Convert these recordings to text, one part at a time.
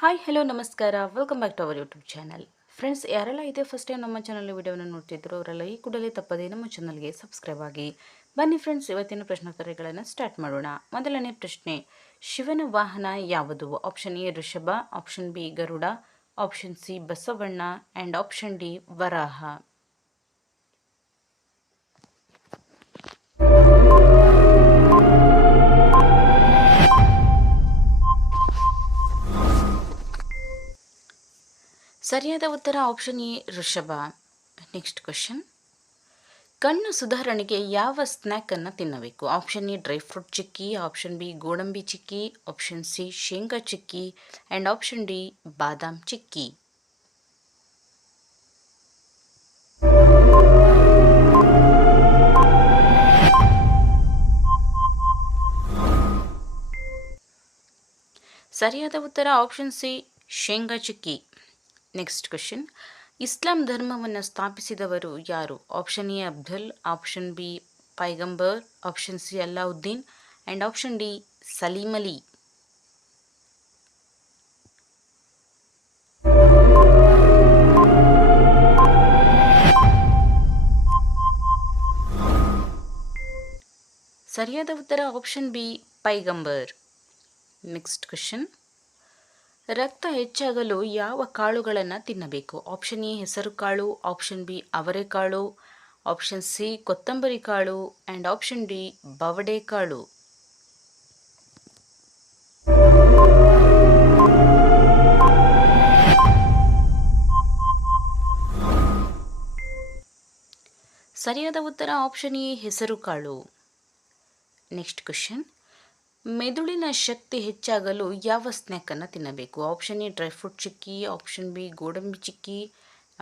Hi hello ನಮಸ್ಕಾರ welcome back to our YouTube channel. Friends, ಯಾರೆಲ್ಲ ಇದೆ ಫಸ್ಟ್ ಟೈಮ್ ನಮ್ಮ ಚಾನಲ್ ವಿಡಿಯೋವನ್ನು ನೋಡ್ತಿದ್ರು ಅವರೆಲ್ಲ ಈ ಕೂಡಲೇ ತಪ್ಪದೇ ನಮ್ಮ ಚಾನಲ್ಗೆ ಸಬ್ಸ್ಕ್ರೈಬ್ ಆಗಿ. ಬನ್ನಿ ಫ್ರೆಂಡ್ಸ್, ಇವತ್ತಿನ ಪ್ರಶ್ನೋತ್ತರಗಳನ್ನು ಸ್ಟಾರ್ಟ್ ಮಾಡೋಣ. ಮೊದಲನೇ ಪ್ರಶ್ನೆ, ಶಿವನ ವಾಹನ ಯಾವುದು? ಆಪ್ಷನ್ ಎ ಋಷಭ, option B Garuda, option C Basavanna and option D Varaha. ಸರಿಯಾದ ಉತ್ತರ ಆಪ್ಷನ್ ಎ ಋಷಭ. ನೆಕ್ಸ್ಟ್ ಕ್ವಶನ್, ಕಣ್ಣು ಸುಧಾರಣೆಗೆ ಯಾವ ಸ್ನ್ಯಾಕನ್ನು ತಿನ್ನಬೇಕು? Option A dry fruit chikki, option B ಗೋಡಂಬಿ ಚಿಕ್ಕಿ, ಆಪ್ಷನ್ ಸಿ ಶೇಂಗಾ ಚಿಕ್ಕಿ ಆ್ಯಂಡ್ ಆಪ್ಷನ್ ಡಿ ಬಾದಾಮ್ ಚಿಕ್ಕಿ. ಸರಿಯಾದ ಉತ್ತರ ಆಪ್ಷನ್ ಸಿ ಶೇಂಗಾ ಚಿಕ್ಕಿ. ನೆಕ್ಸ್ಟ್ ಕ್ವಶನ್, ಇಸ್ಲಾಂ ಧರ್ಮವನ್ನು ಸ್ಥಾಪಿಸಿದವರು ಯಾರು? Option A Abdul, option B Paigambar, option C Alauddin and option D Salim Ali. ಸರಿಯಾದ ಉತ್ತರ option B Paigambar. Next question, ರಕ್ತ ಹೆಚ್ಚಾಗಲು ಯಾವ ಕಾಳುಗಳನ್ನು ತಿನ್ನಬೇಕು? ಆಪ್ಷನ್ ಎ ಹೆಸರು ಕಾಳು, ಆಪ್ಷನ್ ಬಿ ಅವರೆಕಾಳು, ಆಪ್ಷನ್ ಸಿ ಕೊತ್ತಂಬರಿ ಕಾಳು ಆ್ಯಂಡ್ ಆಪ್ಷನ್ ಡಿ ಬವಡೆ ಕಾಳು. ಸರಿಯಾದ ಉತ್ತರ ಆಪ್ಷನ್ ಎ ಹೆಸರು ಕಾಳು. ನೆಕ್ಸ್ಟ್ ಕ್ವಶನ್, ಮೆದುಳಿನ ಶಕ್ತಿ ಹೆಚ್ಚಾಗಲು ಯಾವ ಸ್ನ್ಯಾಕನ್ನು ತಿನ್ನಬೇಕು? Option A dry fruit chikki, option B ಗೋಡಂಬಿ ಚಿಕ್ಕಿ,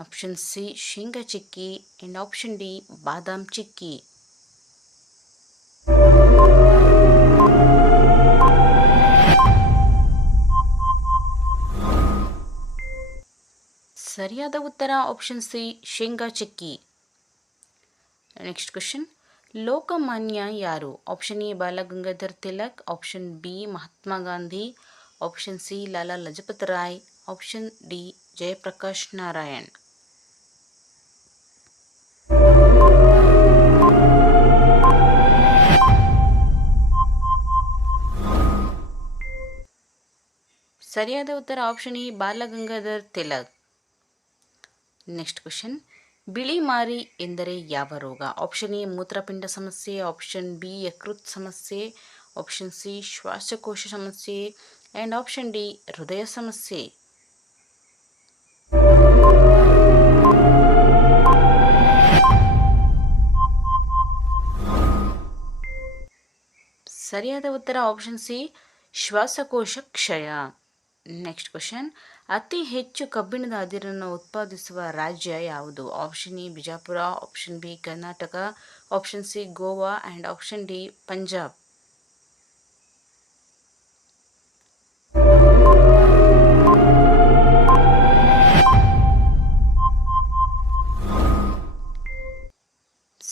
ಆಪ್ಷನ್ ಸಿ ಶೇಂಗಾ ಚಿಕ್ಕಿ ಆ್ಯಂಡ್ ಆಪ್ಷನ್ ಡಿ ಬಾದಾಮ್ ಚಿಕ್ಕಿ. ಸರಿಯಾದ ಉತ್ತರ ಆಪ್ಷನ್ ಸಿ ಶೇಂಗಾ ಚಿಕ್ಕಿ. ನೆಕ್ಸ್ಟ್ ಕ್ವಶನ್, ಲೋಕಮಾನ್ಯ ಯಾರು? Option A Balgangadhar Tilak, option B Mahatma Gandhi, option C Lala Lajpat Rai, option D Jayaprakash Narayan. ಸರಿಯಾದ ಉತ್ತರ option A Balgangadhar Tilak. Next question, ಬಿಳಿ ಮಾರಿ ಎಂದರೆ ಯಾವ ರೋಗ? ಆಪ್ಷನ್ ಎ ಮೂತ್ರಪಿಂಡ ಸಮಸ್ಯೆ, ಆಪ್ಷನ್ ಬಿ ಯಕೃತ್ ಸಮಸ್ಯೆ, ಆಪ್ಷನ್ ಸಿ ಶ್ವಾಸಕೋಶ ಸಮಸ್ಯೆ ಆ್ಯಂಡ್ ಆಪ್ಷನ್ ಡಿ ಹೃದಯ ಸಮಸ್ಯೆ. ಸರಿಯಾದ ಉತ್ತರ ಆಪ್ಷನ್ ಸಿ ಶ್ವಾಸಕೋಶ ಕ್ಷಯ. ನೆಕ್ಸ್ಟ್ ಕ್ವಶನ್, ಅತಿ ಹೆಚ್ಚು ಕಬ್ಬಿಣದ ಅದಿರನ್ನು ಉತ್ಪಾದಿಸುವ ರಾಜ್ಯ ಯಾವುದು? Option A Bijapur, option B Karnataka, option C Goa and option D Punjab.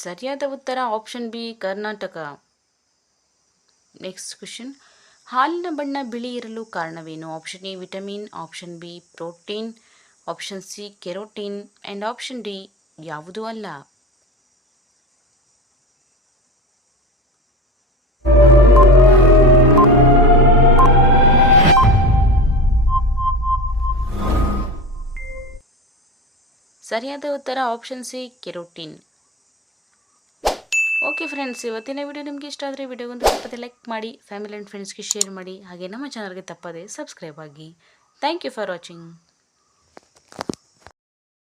ಸರಿಯಾದ ಉತ್ತರ option B Karnataka. Next question, ಹಾಲಿನ ಬಣ್ಣ ಬಿಳಿ ಇರಲು ಕಾರಣವೇನು? Option A vitamin, option B protein, option C carotene and option D ಯಾವುದೂ ಅಲ್ಲ. ಸರಿಯಾದ ಉತ್ತರ option C carotene. Okay friends, ಇವತ್ತಿನ ವಿಡಿಯೋ ನಿಮಗೆ ಇಷ್ಟ ಆದರೆ ವಿಡಿಯೋಗೊಂದು ತಪ್ಪದೆ ಲೈಕ್ ಮಾಡಿ, ಫ್ಯಾಮಿಲಿ ಆ್ಯಂಡ್ ಫ್ರೆಂಡ್ಸ್ಗೆ ಶೇರ್ ಮಾಡಿ, ಹಾಗೆ ನಮ್ಮ ಚಾನಲ್ಗೆ ತಪ್ಪದೆ ಸಬ್ಸ್ಕ್ರೈಬ್ ಆಗಿ. Thank you for watching.